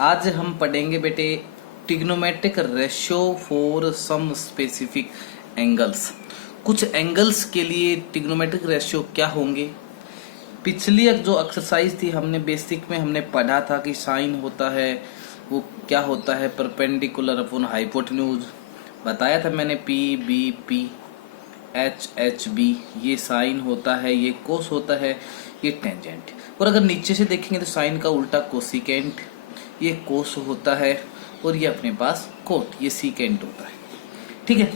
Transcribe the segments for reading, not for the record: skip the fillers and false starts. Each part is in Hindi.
आज हम पढ़ेंगे बेटे trigonometric ratio for some specific angles. कुछ एंगल्स के लिए ट्रिग्नोमेट्रिक रेशियो क्या होंगे। पिछली जो एक्सरसाइज थी हमने बेसिक में हमने पढ़ा था कि साइन होता है वो क्या होता है परपेंडिकुलर अपॉन हाइपोटेन्यूज बताया था मैंने। P B P H H B ये साइन होता है, ये कोस होता है, ये टेंजेंट। और अगर नीचे से देखेंगे तो साइन का उल्टा कोसिकेंट, ये कोस होता है, और ये अपने पास कोट ये सीकेंट होता है। ठीक है,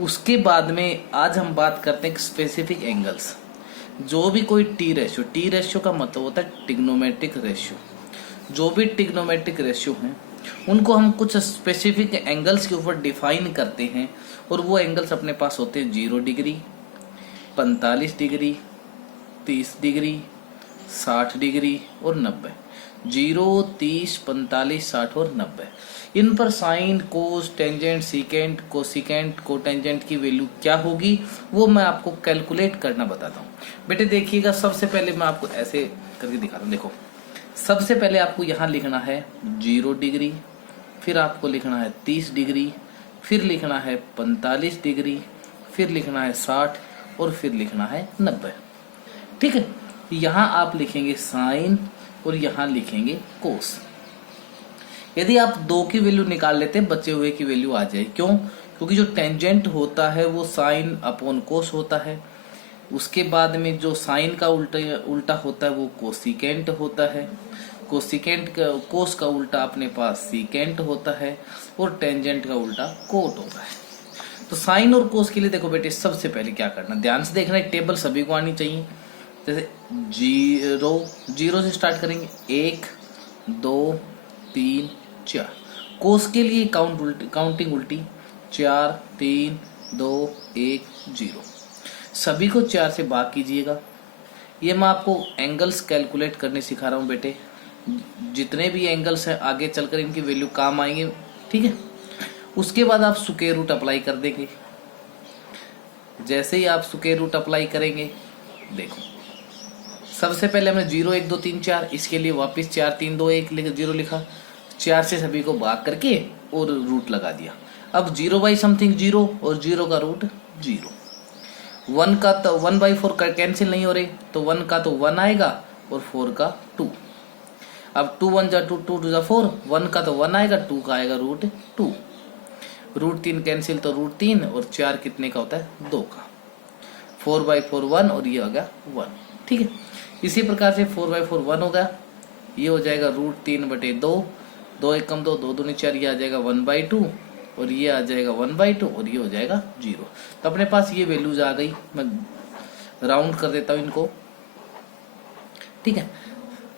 उसके बाद में आज हम बात करते हैं स्पेसिफिक एंगल्स। जो भी कोई टी रेशियो का मतलब होता है ट्रिग्नोमेट्रिक रेशियो। जो भी ट्रिग्नोमेट्रिक रेशियो हैं उनको हम कुछ स्पेसिफिक एंगल्स के ऊपर डिफाइन करते हैं, और वो एंगल्स अपने पास होते हैं 0 डिग्री, 45 डिग्री, 30 डिग्री, 60 डिग्री और 90। 0, 30, 45, 60 और 90। इन पर साइन, कोस, टेंजेंट, सीकेंट, कोसिकेंट, कोटेंजेंट की वैल्यू क्या होगी वो मैं आपको कैलकुलेट करना बताता हूँ। बेटे देखिएगा, सबसे पहले मैं आपको ऐसे करके दिखाता हूँ। देखो, सबसे पहले आपको यहाँ लिखना है 0 डिग्री, फिर आपको लिखना है 30 डिग्री, फिर लिखना है 45 डिग्री, फिर लिखना है 60 और फिर लिखना है 90। ठीक है, यहाँ आप लिखेंगे साइन और यहाँ लिखेंगे कोस। यदि आप 2 की वैल्यू निकाल लेते हैं बचे हुए की वैल्यू आ जाए। क्यों? क्योंकि जो टेंजेंट होता है वो साइन अपॉन कोस होता है। उसके बाद में जो साइन का उल्टा होता है वो कोसिकेंट होता है। कोसिकेंट का कोस का उल्टा अपने पास सीकेंट होता है, और टेंजेंट का उल्टा कोट होता है। तो साइन और कोस के लिए देखो बेटे, सबसे पहले क्या करना, ध्यान से देखना, एक टेबल सभी को आनी चाहिए। जैसे 0 से स्टार्ट करेंगे, 1 2 3 4। कोस के लिए काउंटिंग उल्टी, 4 3 2 1 0। सभी को 4 से भाग कीजिएगा। ये मैं आपको एंगल्स कैलकुलेट करने सिखा रहा हूँ बेटे। जितने भी एंगल्स हैं आगे चलकर इनकी वैल्यू काम आएंगे। ठीक है, उसके बाद आप स्क्वायर रूट अप्लाई कर देंगे। जैसे ही आप स्क्वायर रूट अप्लाई करेंगे, देखो सबसे पहले हमने 0 1 2 3 4, इसके लिए वापस 4 3 2 1 0 लिखा, 4 से सभी को भाग करके और रूट लगा दिया। अब 0 बाई समथिंग 0 और 0 का रूट 0। 1 का तो 1/4 का कैंसिल नहीं हो रहे, तो 1 का तो 1 आएगा और 4 का 2। अब 2 1 जा 2, 2 2 जा 4, 1 का तो 1 आएगा, 2 का आएगा रूट 2। रूट 3 कैंसिल तो रूट 3, और 4 कितने का होता है 2 का। 4/4 1 और ये हो गया 1। ठीक है, इसी प्रकार से 4/4 1 होगा, ये हो जाएगा रूट 3/2, 2 1 कम 2, 2 दूनी 4, ये आ जाएगा 1/2, और ये आ जाएगा 1/2, और ये हो जाएगा 0। तो अपने पास ये वैल्यूज आ गई। मैं राउंड कर देता हूँ इनको। ठीक है,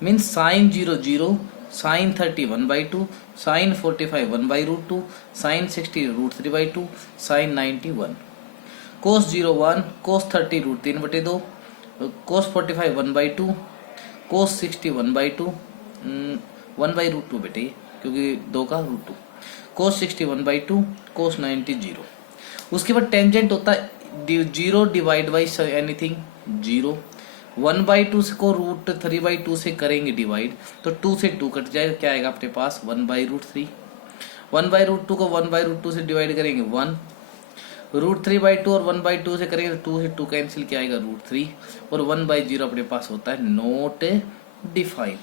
means sine 0 0, sine 30 1/2, sine 45 1/√2, sine 60 √3/2, sine 90 1, cos 0 1, cos 30 √3/2, cos 45 1/2, cos 60 1/2, 1/√2 बेटे, क्योंकि 2 का √2, कोस 60 1/2, कोस 90 0। उसके बाद टेंजेंट होता है 0 डिवाइड बाई एनीथिंग 0। 1/2 को √3/2 से करेंगे डिवाइड, तो 2 से 2 कट जाएगा, क्या आएगा अपने पास 1/√3। 1/√2 को 1/√2 से डिवाइड करेंगे 1, √3/2 और 1/2 से करेंगे तो 2 से 2 कैंसिल, क्या आएगा √3, और 1/0 अपने पास होता है नॉट डिफाइन।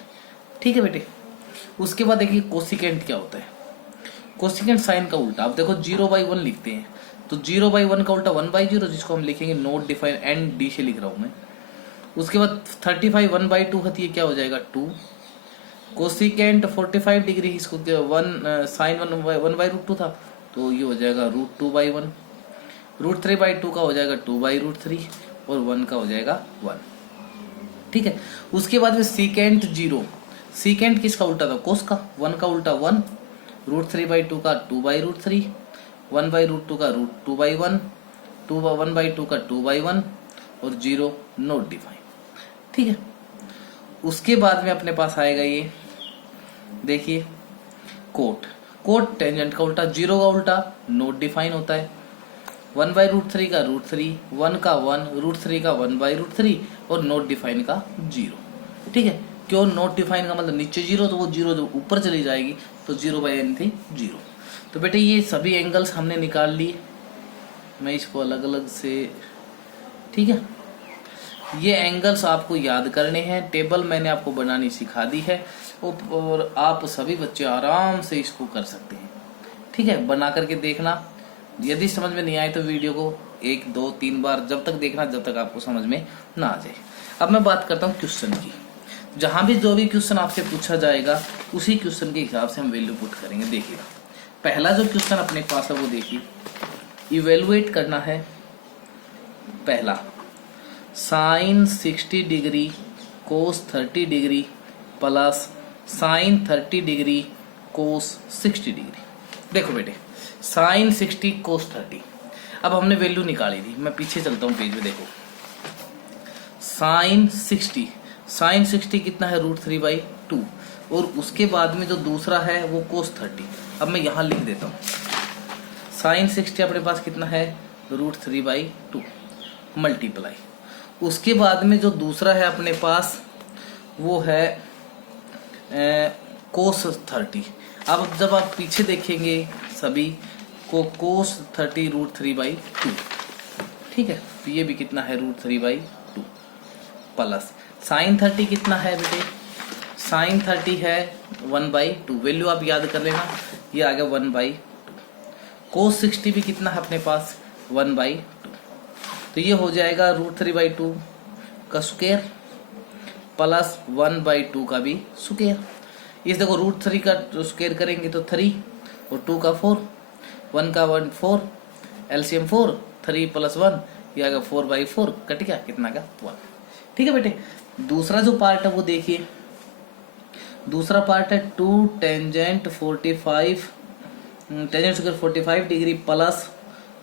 ठीक है बेटे, उसके बाद देखिए कोसिकेंट क्या होता है। कोसिकेंट साइन का उल्टा। अब देखो 0/1 लिखते हैं, तो 0/1 का उल्टा 1/0, जिसको हम लिखेंगे नॉट डिफाइन, एंड डी से लिख रहा हूं मैं। उसके बाद 35 1/2 होती है, क्या हो जाएगा 2। कोसिकेंट 45 डिग्री, इसको 1 साइन 1/√2 था, तो ये हो जाएगा √2/1। √3/2 का हो जाएगा 2/√3, और 1 का हो जाएगा 1। ठीक है, उसके बाद में सीकेंट 0। सीकेंट किसका उल्टा था? कोस का। 1 का उल्टा 1, √3/2 का 2/√3, 1/√2 का √2/1, 1/2 का 2/1, और 0 नॉट डिफाइन। ठीक है, उसके बाद में अपने पास आएगा ये देखिए कोट। कोट टेंजेंट का उल्टा, 0 का उल्टा नॉट डिफाइन होता है। 1/√3 का √3, 1 का 1, √3 का 1/√3, और नॉट डिफाइन का 0। ठीक है, क्यों नॉट डिफाइन का मतलब नीचे जीरो, तो वो जीरो जो ऊपर चली जाएगी तो जीरो बाई एनीथिंग जीरो। तो बेटे ये सभी एंगल्स हमने निकाल लिए, मैं इसको अलग अलग से, ठीक है। ये एंगल्स आपको याद करने हैं, टेबल मैंने आपको बनानी सिखा दी है और आप सभी बच्चे आराम से इसको कर सकते हैं, ठीक है। बना करके देखना, यदि समझ में नहीं आए तो वीडियो को 1 2 3 बार जब तक देखना जब तक आपको समझ में ना आ जाए। अब मैं बात करता हूँ क्वेश्चन की। जहां भी जो भी क्वेश्चन आपसे पूछा जाएगा उसी क्वेश्चन के हिसाब से हम वैल्यू पुट करेंगे। देखिएगा, पहला जो क्वेश्चन अपने पास है वो देखिए, इवेलुएट करना है। पहला, sine 60 degree cos 30 degree plus sine 30 degree cos 60 degree. देखो बेटे, साइन 60 कोस 30, अब हमने वैल्यू निकाली थी। मैं पीछे चलता हूँ पेज में, देखो साइन 60 कितना है, √3/2, और उसके बाद में जो दूसरा है वो कोस 30। अब मैं यहाँ लिख देता हूँ, साइन 60 अपने पास कितना है, √3/2 मल्टीप्लाई, उसके बाद में जो दूसरा है अपने पास वो है कोस 30। अब जब आप पीछे देखेंगे सभी को, कोस 30 √3/2, ठीक है। तो ये भी कितना है, √3/2 प्लस साइन 30 कितना है बेटे, साइन 30 है 1/2, वैल्यू आप याद कर लेना, ये आ गया 1/2। कोस 60 भी कितना है अपने पास, 1/2, तो ये हो जाएगा √3/2 का स्क्वायर प्लस 1/2 का भी स्क्वायर। इस देखो √3 का स्क्वायर करेंगे तो 3 और 2 का 4, 1 का 1 4, एलसीएम 4, 3 + 1 ये आ गया 4/4, कट गया कितना का 1, ठीक है बेटे। दूसरा जो पार्ट है वो देखिए, दूसरा पार्ट है 2 tangent square 45 degree plus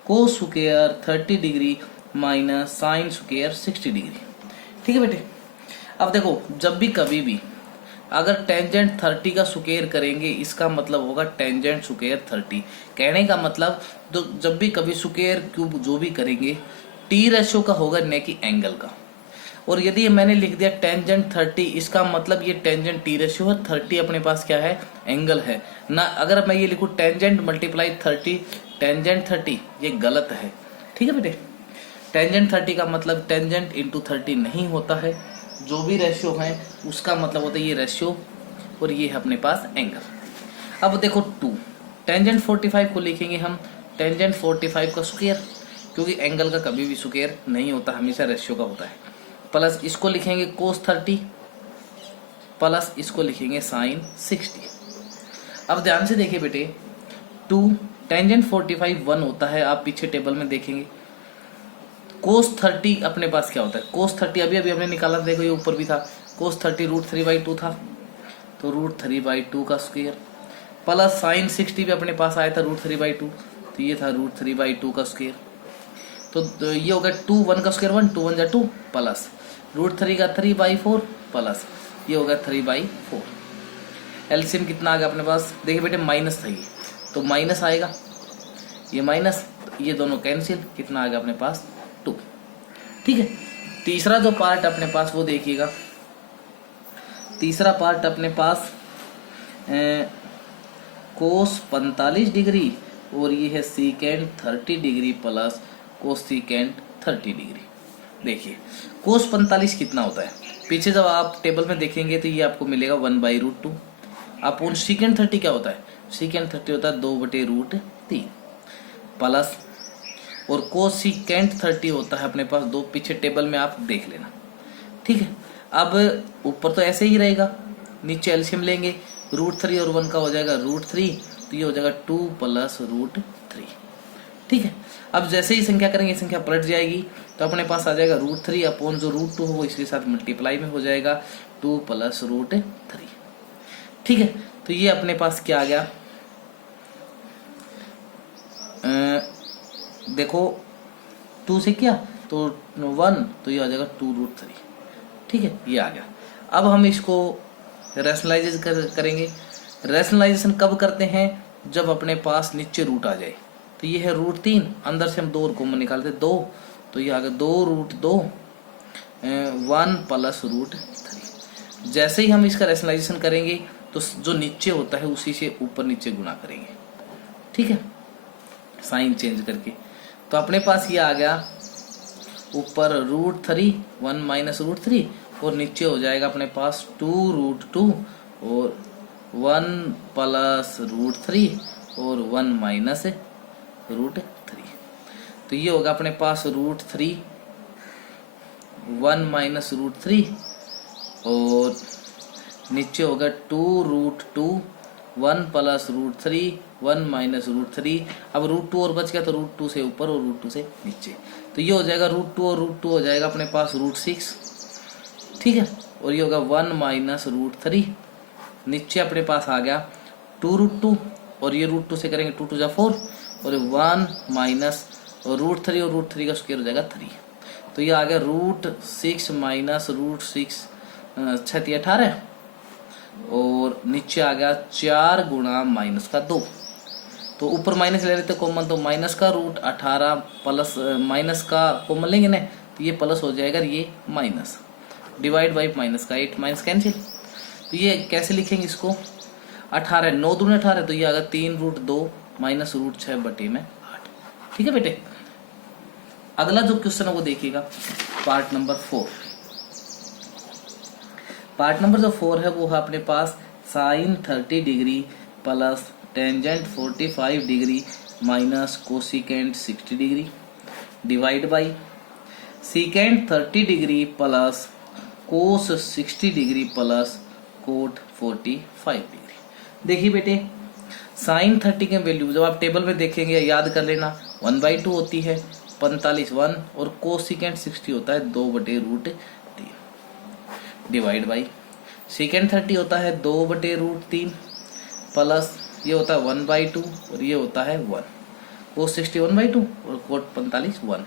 cos square 30 degree minus sine square 60 degree, ठीक है बेटे। अब देखो, जब भी कभी भी अगर टेंजेंट 30 का स्क्वायर करेंगे इसका मतलब होगा टेंजेंट स्क्वायर 30। कहने का मतलब तो जब भी कभी स्क्वायर क्यूब जो भी करेंगे टी रेशियो का होगा न कि एंगल का। और यदि मैंने लिख दिया टेंजेंट 30, इसका मतलब ये टेंजेंट टी रेशियो है, 30 अपने पास क्या है, एंगल है ना। अगर मैं ये लिखूं टेंजेंट मल्टीप्लाई 30, टेंजेंट 30, ये गलत है, ठीक है बेटे। टेंजेंट 30 का मतलब टेंजेंट इंटू 30 नहीं होता है, जो भी रेशियो है उसका मतलब होता है ये रेशियो, और ये है अपने पास एंगल। अब देखो 2 टेंजेंट 45 को लिखेंगे हम टेंजेंट 45 का स्क्वायर, क्योंकि एंगल का कभी भी स्क्वायर नहीं होता, हमेशा रेशियो का होता है, प्लस इसको लिखेंगे कोस 30 प्लस इसको लिखेंगे साइन 60। अब ध्यान से देखिए बेटे, 2 टेंजेंट 45 1 होता है, आप पीछे टेबल में देखेंगे। कोस 30 अपने पास क्या होता है, कोस 30 अभी अभी हमने निकाला, देखो ये ऊपर भी था, कोस 30 √3/2 था, तो √3/2 का स्क्वायर प्लस साइन 60 भी अपने पास आया था √3/2, तो ये था √3/2 का स्क्वायर। तो ये हो गया 2 1 का स्क्वायर 1, 2 1 2 प्लस √3 का 3/4 प्लस ये हो गया 3/4। एलसीएम कितना आ गया अपने पास, देखिए बेटे माइनस था ये, तो माइनस आएगा, ये माइनस, ये दोनों कैंसिल, कितना आ गया अपने पास 2, ठीक है। तीसरा जो पार्ट अपने पास वो देखिएगा, तीसरा पार्ट अपने पास कोस 45 डिग्री और ये है सीकेंड 30 डिग्री प्लस कोस सीकेंड 30 डिग्री। देखिए कोस 45 कितना होता है, पीछे जब आप टेबल में देखेंगे तो ये आपको मिलेगा 1/√2। अपोन सीकेंड 30 क्या होता है, सीकेंड 30 होता है 2/√3 प्लस, और कोसिकेंट 30 होता है अपने पास 2, पीछे टेबल में आप देख लेना, ठीक है। अब ऊपर तो ऐसे ही रहेगा, नीचे एलसीएम लेंगे, √3 और 1 का हो जाएगा √3, तो ये हो जाएगा 2 + √3, ठीक है। अब जैसे ही संख्या करेंगे संख्या पलट जाएगी, तो अपने पास आ जाएगा √3 अपॉन जो √2 हो इसके साथ मल्टीप्लाई में हो जाएगा 2 + √3, ठीक है। तो ये अपने पास क्या आ गया, देखो 2 से क्या तो 1, तो ये आ जाएगा 2√3, ठीक है, ये आ गया। अब हम इसको रैशनलाइज करेंगे। रैशनलाइजेशन कब करते हैं, जब अपने पास नीचे रूट आ जाए, तो ये है √3, अंदर से हम 2 और कॉमन निकालते 2, तो ये आ गया 2√2 1 + √3। जैसे ही हम इसका रैशनलाइजेशन करेंगे तो जो नीचे होता है उसी से ऊपर नीचे गुणा करेंगे, ठीक है, साइन चेंज करके। तो अपने पास ये आ गया ऊपर √3 1 माइनस √3 और नीचे हो जाएगा अपने पास 2√2 और 1 प्लस √3 और 1 माइनस √3। तो ये होगा अपने पास √3 1 माइनस √3 और नीचे होगा 2√2 1 प्लस √3 1 माइनस √3। अब √2 और बच गया तो √2 से ऊपर और √2 से नीचे, तो ये हो जाएगा √2 और √2 हो जाएगा अपने पास √6, ठीक है। और ये होगा 1 माइनस √3, नीचे अपने पास आ गया 2√2 और ये √2 से करेंगे 2 2 4 और 1 माइनस और √3 और √3 का स्क्वायर हो जाएगा 3। तो ये आ गया √6 माइनस √6 6 18 और नीचे आ गया 4 गुणा माइनस का 2। तो ऊपर माइनस ले लेते कॉमन, तो माइनस का √18 प्लस माइनस का कॉमन लेंगे ना तो ये प्लस हो जाएगा, ये माइनस डिवाइड बाई माइनस का 8 माइनस कैंसिल। तो ये कैसे लिखेंगे इसको, 18 9 दूनी 18, तो ये आ गया 3√2 माइनस √6 बटे में 8, ठीक है बेटे। अगला जो क्वेश्चन है वो देखिएगा पार्ट नंबर 4। पार्ट नंबर जो 4 है वो है अपने पास sine 30 degree plus tangent 45 degree minus cosecant 60 degree divide by secant 30 degree plus cos 60 degree plus cot 45 degree. देखिए बेटे साइन 30 के वैल्यू जब आप टेबल में देखेंगे याद कर लेना 1/2 होती है, 45 1 और कोसिकेंट 60 होता है 2/√3 डिवाइड बाई सीकेंट 30 होता है 2/√3 प्लस ये होता है 1/2 और ये होता है 1, कोस 60 1/2 और कोट 45 1।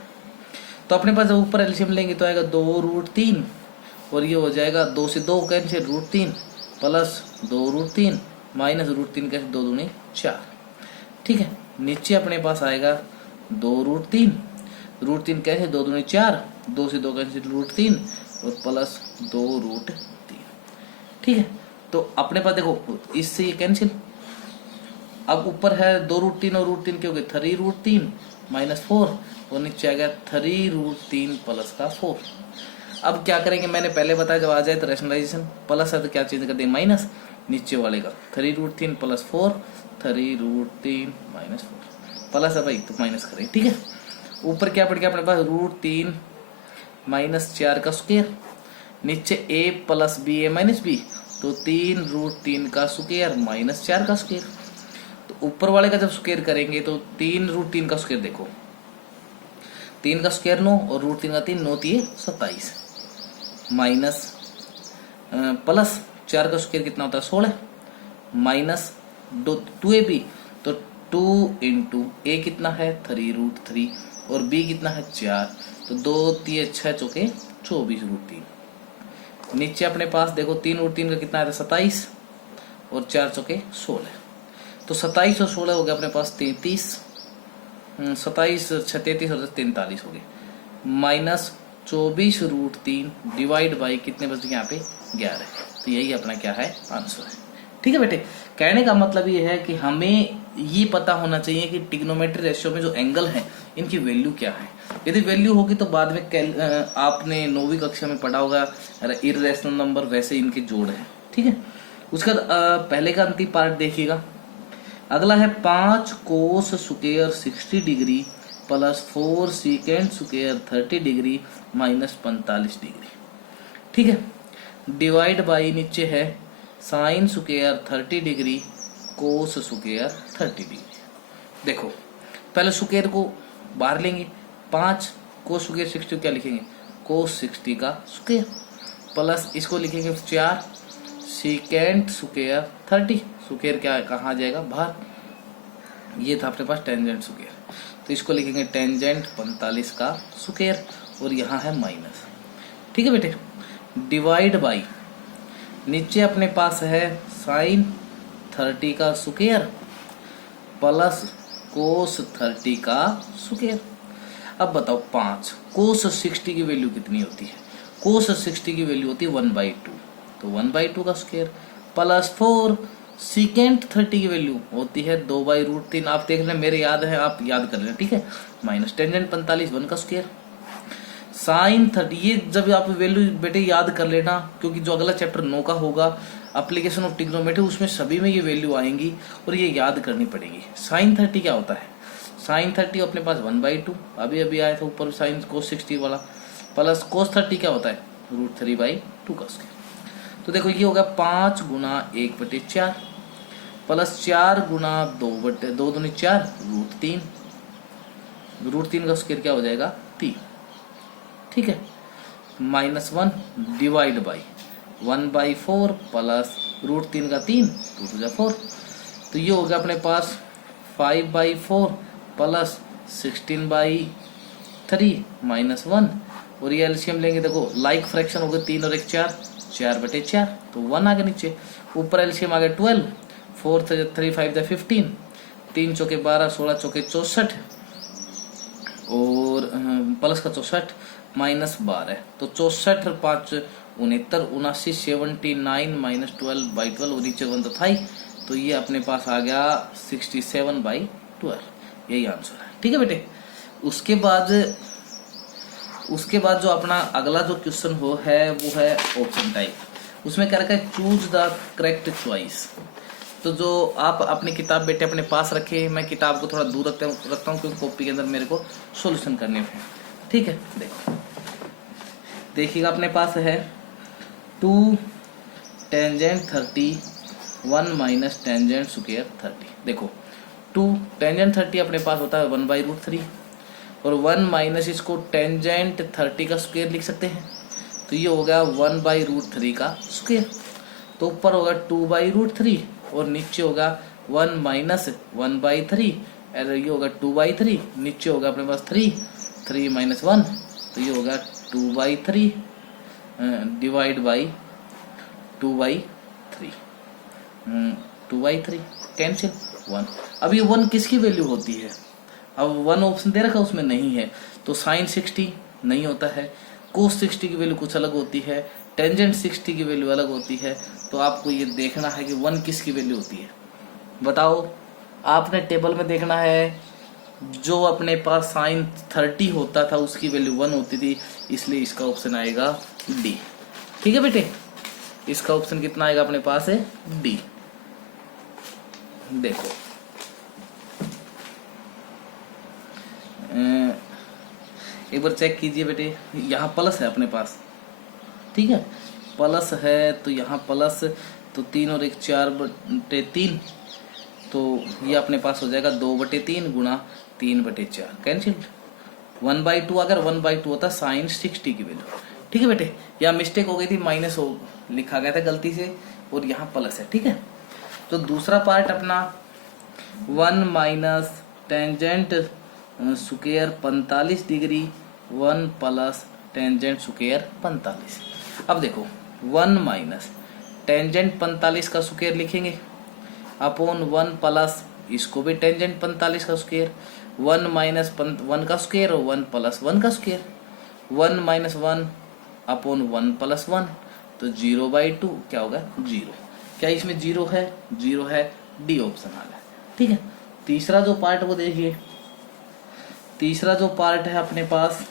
तो अपने पास जब ऊपर एलसीएम लेंगे तो आएगा 2√3 और ये हो जाएगा 2 से 2 कैंसिल √3 प्लस 2√3 माइनस √3 कैसे 2 दूनी 4, ठीक है। नीचे अपने पास आएगा 2√3 √3 कैसे 2 दूनी 4 2 से 2 कैंसिल √3 और प्लस 2√3, ठीक है। तो अपने पास देखो इससे ये कैंसिल, अब ऊपर है 2√3 और √3 क्योंकि 3√3 माइनस 4 और नीचे आ गया 3√3 प्लस का 4। अब क्या करेंगे, मैंने पहले बताया जब आ जाए तो रैशनलाइजेशन प्लस है तो क्या चेंज कर देंगे माइनस, नीचे वाले का 3√3 प्लस 4 3√3 माइनस 4 प्लस है भाई तो माइनस करें, ठीक है। ऊपर क्या पड़ गया अपने पास √3 माइनस 4 का स्क्वायर, नीचे a plus b a minus b तो 3√3 का स्क्वायर माइनस 4 का स्क्वायर। तो ऊपर वाले का जब स्क्वायर करेंगे तो 3√3 का स्क्वायर देखो 3 का स्क्वायर 9 और √3 का 3 9 3 27 माइनस प्लस 4 का स्क्वायर कितना होता है 16 माइनस 2ab तो 2 इंटू ए कितना है 3√3 और b कितना है 4 तो 2 3 6 चौके 24√3। नीचे अपने पास देखो 3√3 का कितना है 27 और 4 चौके 16 तो 27 और 16 हो गया अपने पास 33, 27 33 और 43 हो गए माइनस 24√3 डिवाइड बाई कितने बच गए यहाँ पे 11। तो यही अपना क्या है आंसर है, ठीक है बेटे। कहने का मतलब ये है कि हमें ये पता होना चाहिए कि ट्रिग्नोमेट्री रेशियो में जो एंगल है इनकी वैल्यू क्या है। यदि वैल्यू होगी तो बाद में आपने 9वीं कक्षा में पढ़ा होगा इर्रेशनल नंबर वैसे इनके जोड़ है, ठीक है। उसका पहले का अंतिम पार्ट देखिएगा। अगला है 5 cos square 60 degree plus 4 secant square 30 degree minus 45 degree, ठीक है। डिवाइड बाई नीचे है sine square 30 degree cos square 30 degree. देखो पहले स्क्वायर को बाहर लेंगे 5 कोस स्क्वायर 60 क्या लिखेंगे कोस 60 का स्क्वायर प्लस इसको लिखेंगे 4 सीकेंट स्क्वायर 30 स्क्वायर क्या कहाँ जाएगा बाहर, ये था अपने पास टेंजेंट स्क्वायर तो इसको लिखेंगे टेंजेंट 45 का स्क्वायर और यहाँ है माइनस, ठीक है बेटे। डिवाइड बाई नीचे अपने पास है साइन 30 का स्क्वायर प्लस कोस 30 का स्क्वायर। अब बताओ 5 कोस 60 की वैल्यू कितनी होती है, कोस 60 की वैल्यू होती है 1/2 तो 1/2 का स्क्वायर प्लस 4 सीकेंट 30 की वैल्यू होती है 2/√3। आप देख लें, मेरे याद है, आप याद कर लें, ठीक है। माइनस टेंजेंट 45 1 का स्क्वायर साइन 30। ये जब आप वैल्यू बेटे याद कर लेना, क्योंकि जो अगला चैप्टर 9 का होगा एप्लीकेशन ऑफ ट्रिग्नोमेट्री, उसमें सभी में ये वैल्यू आएंगी और ये याद करनी पड़ेगी। साइन 30 क्या होता है? साइन 30 अपने पास 1/2, अभी अभी आया था ऊपर साइन कोस 60 वाला, प्लस कोस 30 क्या होता है? √3/2 का स्क्वायर। तो देखो ये होगा 5 गुना 1/4 प्लस 4 गुना 2/2 दूनी 4 √3। √3 का स्क्वायर क्या हो जाएगा? 3, ठीक है। -1 डिवाइड बाई 1/4 प्लस √3 का 3 2 × 4। तो ये हो गया अपने पास 5/4 प्लस 16/3 -1। और ये एलसीएम लेंगे, देखो लाइक फ्रैक्शन हो गए 3 और 1 4, 4/4 तो 1 आ गया नीचे। ऊपर एलसीएम आ गया 12, 4 3 5 15, 3 चौके 12, 16 चौके 64 और प्लस का 64 -12, तो 64 और 5 69 79 79 -12/12 और नीचे 1 तो था ही, तो ये अपने पास आ गया 67/12। यही आंसर है, ठीक है बेटे। उसके बाद जो अपना अगला जो क्वेश्चन वो है ऑप्शन टाइप। उसमें क्या रखा है? Choose the correct choice. तो जो आप अपनी किताब बेटे अपने पास रखे, मैं किताब को थोड़ा दूर रखता हूँ क्योंकि कॉपी के अंदर मेरे को सॉल्यूशन करने हैं, ठीक है। देखिएगा अपने पास है 2 टेंजेंट 30 1 माइनस टेंजेंट स्क्वायर 30। देखो 2 टेंजेंट 30 अपने पास होता है 1/√3 और 1 माइनस इसको टेंजेंट 30 का स्क्वायर लिख सकते हैं, तो ये हो गया 1/√3 का स्क्वायर। तो ऊपर होगा 2/√3 और नीचे होगा 1 माइनस 1/3, ये होगा 2/3, नीचे होगा अपने पास 3 माइनस 1, तो ये होगा 2/3 डिवाइड बाई 2/3 2/3 कैंसिल 1। अब ये 1 किसकी वैल्यू होती है? अब 1 ऑप्शन दे रखा उसमें नहीं है, तो साइन 60 नहीं होता है, कोस 60 की वैल्यू कुछ अलग होती है, टेंजेंट 60 की वैल्यू अलग होती है। तो आपको ये देखना है कि 1 किसकी वैल्यू होती है। बताओ, आपने टेबल में देखना है, जो अपने पास साइन 30 होता था उसकी वैल्यू 1 होती थी, इसलिए इसका ऑप्शन आएगा डी, ठीक है बेटे। इसका ऑप्शन कितना आएगा अपने पास है? डी। देखो एक बार चेक कीजिए बेटे, यहाँ प्लस है अपने पास, ठीक है, प्लस है तो यहाँ प्लस, तो 3 और 1 4/3, तो ये अपने पास हो जाएगा 2/3 गुणा 3/4 कैंसिल। 1/2 अगर 1/2 होता साइन 60 की वैल्यू, ठीक है बेटे। यहाँ मिस्टेक हो गई थी, माइनस हो लिखा गया था गलती से और यहाँ प्लस है, ठीक है। तो दूसरा पार्ट अपना 1 minus tangent square 45 degree 1 plus tangent square 45। अब देखो 1 माइनस टेंजेंट 45 का स्क्वायर लिखेंगे अपॉन 1 प्लस इसको भी टेंजेंट 45 का स्क्वायर, 1 माइनस 1 का स्क्वायर और 1 प्लस 1 का स्क्वायर, 1 माइनस 1 अपॉन 1 प्लस 1, तो 0/2 क्या होगा? 0। क्या इसमें 0 है? 0 है, डी ऑप्शन आ गया, ठीक है। तीसरा जो पार्ट वो देखिए, तीसरा जो पार्ट है अपने पास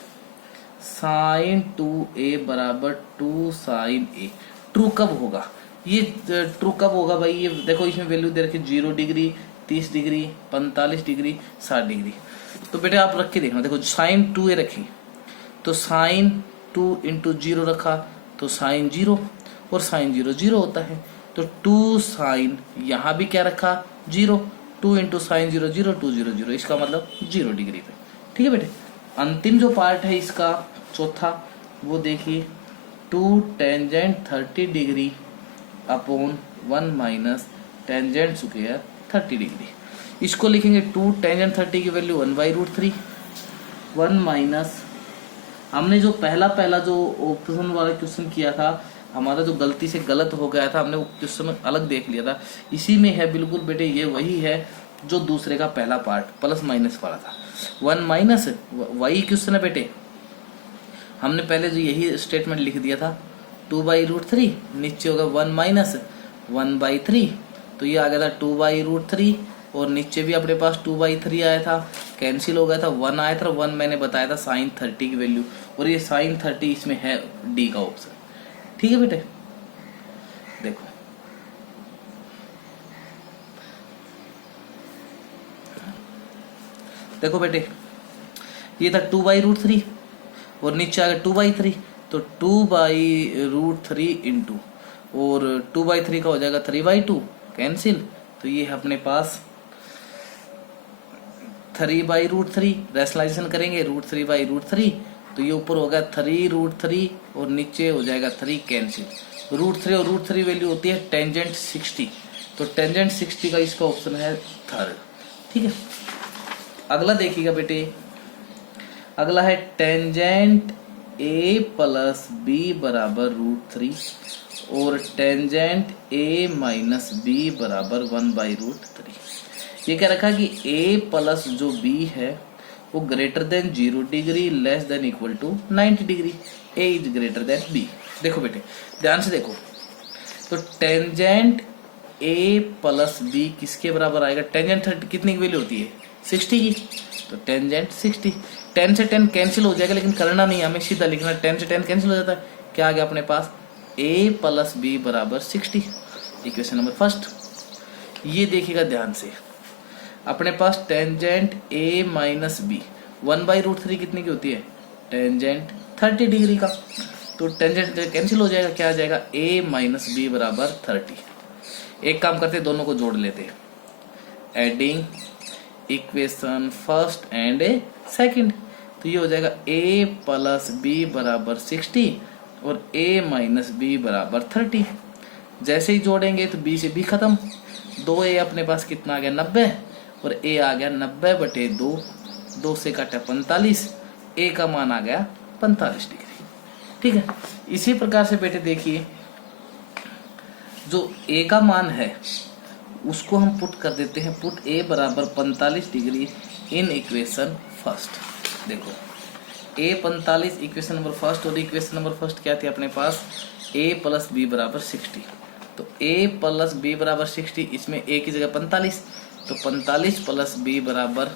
साइन 2a बराबर 2 साइन a। ट्रू कब होगा? ये ट्रू कब होगा भाई? ये देखो इसमें वैल्यू दे रखी 0 डिग्री 30 डिग्री 45 डिग्री 60 डिग्री। तो बेटे आप रख के देखना, देखो साइन 2a रखी तो साइन 2 इंटू 0 रखा तो साइन 0 और साइन 0 0 होता है, तो 2 साइन यहाँ भी क्या रखा 0, 2 इंटू साइन 0 0 2 0 0, इसका मतलब 0 डिग्री पे, ठीक है बेटे। अंतिम जो पार्ट है इसका चौथा वो देखिए 2 tangent 30 degree upon 1 minus tangent square 30 degree. इसको लिखेंगे 2 टेंजेंट 30 की वैल्यू 1/√3, 1 माइनस हमने जो पहला जो ऑप्शन वाला क्वेश्चन किया था, हमारा जो गलती से गलत हो गया था, हमने वो क्वेश्चन अलग देख लिया था, इसी में है बिल्कुल बेटे, ये वही है जो दूसरे का पहला पार्ट प्लस माइनस वाला था। 1 माइनस वही क्वेश्चन है बेटे, हमने पहले जो यही स्टेटमेंट लिख दिया था 2/√3, नीचे होगा 1 माइनस 1/3, तो ये आ गया था 2/√3, और नीचे भी अपने पास 2/3 आया था, कैंसिल हो गया था, 1 आया था, 1 मैंने बताया था साइन 30 की वैल्यू, और ये साइन 30 इसमें है डी का ऑप्शन। ठीक है बेटे, देखो देखो बेटे, ये था 2/√3 और नीचे आ गया 2/3, तो 2/√3 इंटू, और 2/3 का हो जाएगा 3/2 कैंसिल, तो ये है अपने पास 3/√3, रैशनलाइजेशन करेंगे √3/√3, तो ये ऊपर होगा 3√3 और नीचे हो जाएगा 3 कैंसिल। √3 और √3 वैल्यू होती है टेंजेंट 60, तो टेंजेंट 60 का इसका ऑप्शन है थर्ड। ठीक है, अगला देखिएगा बेटे, अगला है टेंजेंट a प्लस बी बराबर √3 और टेंजेंट a माइनस बी बराबर 1/√3। ये क्या रखा कि a प्लस जो b है वो greater than 0 degree less than equal to 90 degree, a is greater than b। देखो बेटे ध्यान से देखो, तो टेंजेंट a प्लस b किसके बराबर आएगा, टेंजेंट 30 कितनी की वैल्यू होती है 60 की, तो टेंजेंट 60, 10 से 10 कैंसिल हो जाएगा, लेकिन करना नहीं हमें, सीधा लिखना 10 से 10 कैंसिल हो जाता है, क्या आ गया अपने पास a प्लस बी बराबर 60, इक्वेशन नंबर फर्स्ट। ये देखिएगा ध्यान से, अपने पास टेंजेंट a माइनस बी 1/√3 कितनी की होती है, टेंजेंट 30 डिग्री का, तो टेंजेंट कैंसिल हो जाएगा, क्या आ जाएगा a माइनस बी बराबर 30। एक काम करते दोनों को जोड़ लेते हैं, adding equation first and second, तो ये हो जाएगा a प्लस बी बराबर 60 और a माइनस बी बराबर 30। जैसे ही जोड़ेंगे तो b से b खत्म, 2a अपने पास कितना आ गया 90 और a आ गया 90/2, 2 से काटा 45, a का मान आ गया 45 डिग्री। ठीक है, इसी प्रकार से बेटे देखिए जो a का मान है उसको हम पुट कर देते हैं, पुट a बराबर 45 डिग्री इन इक्वेशन फर्स्ट। देखो a 45 इक्वेशन नंबर फर्स्ट, और इक्वेशन नंबर फर्स्ट क्या थी अपने पास a प्लस बी बराबर 60, तो a प्लस बी बराबर 60, इसमें a की जगह 45, तो 45 प्लस b बराबर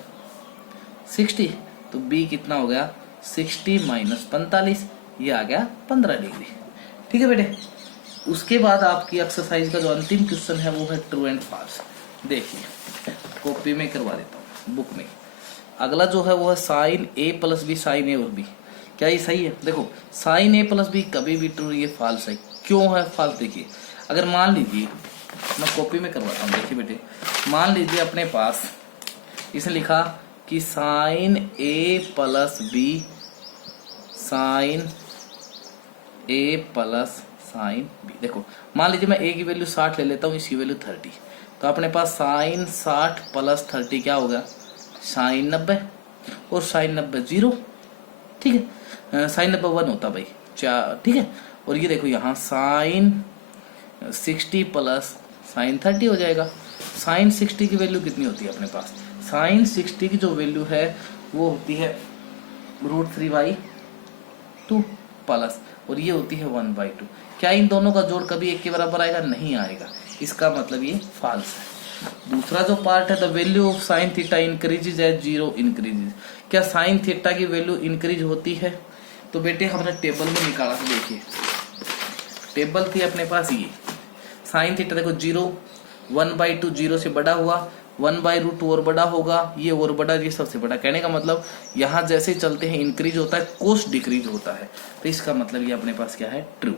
60, तो b कितना हो गया 60 माइनस 45, ये आ गया 15 डिग्री। ठीक है बेटे, उसके बाद आपकी एक्सरसाइज का जो अंतिम क्वेश्चन है वो है ट्रू एंड फॉल्स। देखिए कॉपी में करवा देता हूँ, बुक में। अगला जो है वो है sine a plus B sine a और b, क्या ये सही है, देखो साइन a प्लस बी कभी भी ट्रू, ये फॉल्स है। क्यों है फॉल्स, देखिए अगर मान लीजिए, मैं कॉपी में करवाता हूँ, देखिए बेटे मान लीजिए अपने पास इसने लिखा कि sine a plus B sine a plus sine b। देखो मान लीजिए मैं a की वैल्यू 60 ले लेता हूँ, इसकी वैल्यू 30, तो अपने पास साइन 60 प्लस 30 क्या होगा साइन 90, और साइन 90 0। ठीक है, साइन 90 1 होता भाई 4। ठीक है, और ये देखो यहाँ साइन 60 प्लस साइन 30 हो जाएगा। साइन 60 की वैल्यू कितनी होती है अपने पास, साइन 60 की जो वैल्यू है वो होती है √3/2 प्लस, और ये होती है 1/2। क्या इन दोनों का जोड़ कभी एक के बराबर आएगा, नहीं आएगा, इसका मतलब ये फॉल्स है। दूसरा जो पार्ट है, the value of sine theta increases as 0 increases, क्या साइन थीटा की वैल्यू इंक्रीज होती है, तो बेटे हमने टेबल में निकाला था, देखिए टेबल थी अपने पास ये साइन थीटा, देखो 0 1/2 0 से बड़ा हुआ, 1/√2 और बड़ा होगा, ये और बड़ा, ये सबसे बड़ा। कहने का मतलब यहाँ जैसे चलते हैं इंक्रीज होता है, कोस डिक्रीज होता है, तो इसका मतलब ये अपने पास क्या है ट्रू।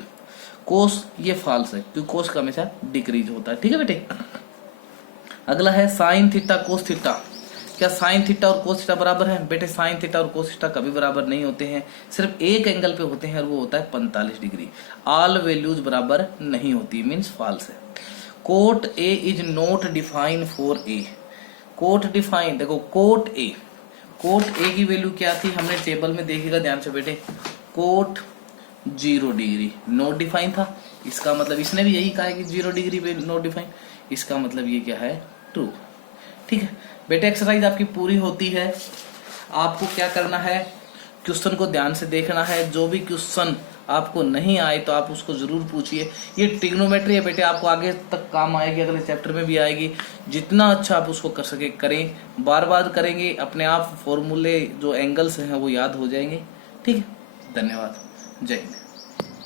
कोस ये फॉल्स है क्योंकि कोस का हमेशा डिक्रीज होता है। ठीक है बेटे, अगला है साइन थीटा कोस थीटा, क्या साइन थीटा और कोस थीटा बराबर है, बेटे साइन थीटा और कोस थीटा कभी बराबर नहीं होते हैं, सिर्फ एक एंगल पे होते हैं और वो होता है 45 डिग्री। ऑल वैल्यूज बराबर नहीं होती, मीन्स फॉल्स है। Cot A is not define for A, cot define, देखो कोट ए की वैल्यू क्या थी हमने टेबल में देखिएगा ध्यान से बेटे, कोट 0 डिग्री नॉट डिफाइन था, इसका मतलब इसने भी यही कहा है कि 0 डिग्री पे नॉट डिफाइन, इसका मतलब ये क्या है ट्रू। ठीक है बेटे, एक्सरसाइज आपकी पूरी होती है। आपको क्या करना है, क्वेश्चन को ध्यान से देखना है, जो भी क्वेश्चन आपको नहीं आए तो आप उसको ज़रूर पूछिए। ये ट्रिग्नोमेट्री है बेटे, आपको आगे तक काम आएगी, अगले चैप्टर में भी आएगी। जितना अच्छा आप उसको कर सके करें, बार बार करेंगे अपने आप फॉर्मूले जो एंगल्स हैं वो याद हो जाएंगे। ठीक है, धन्यवाद, जय हिंद।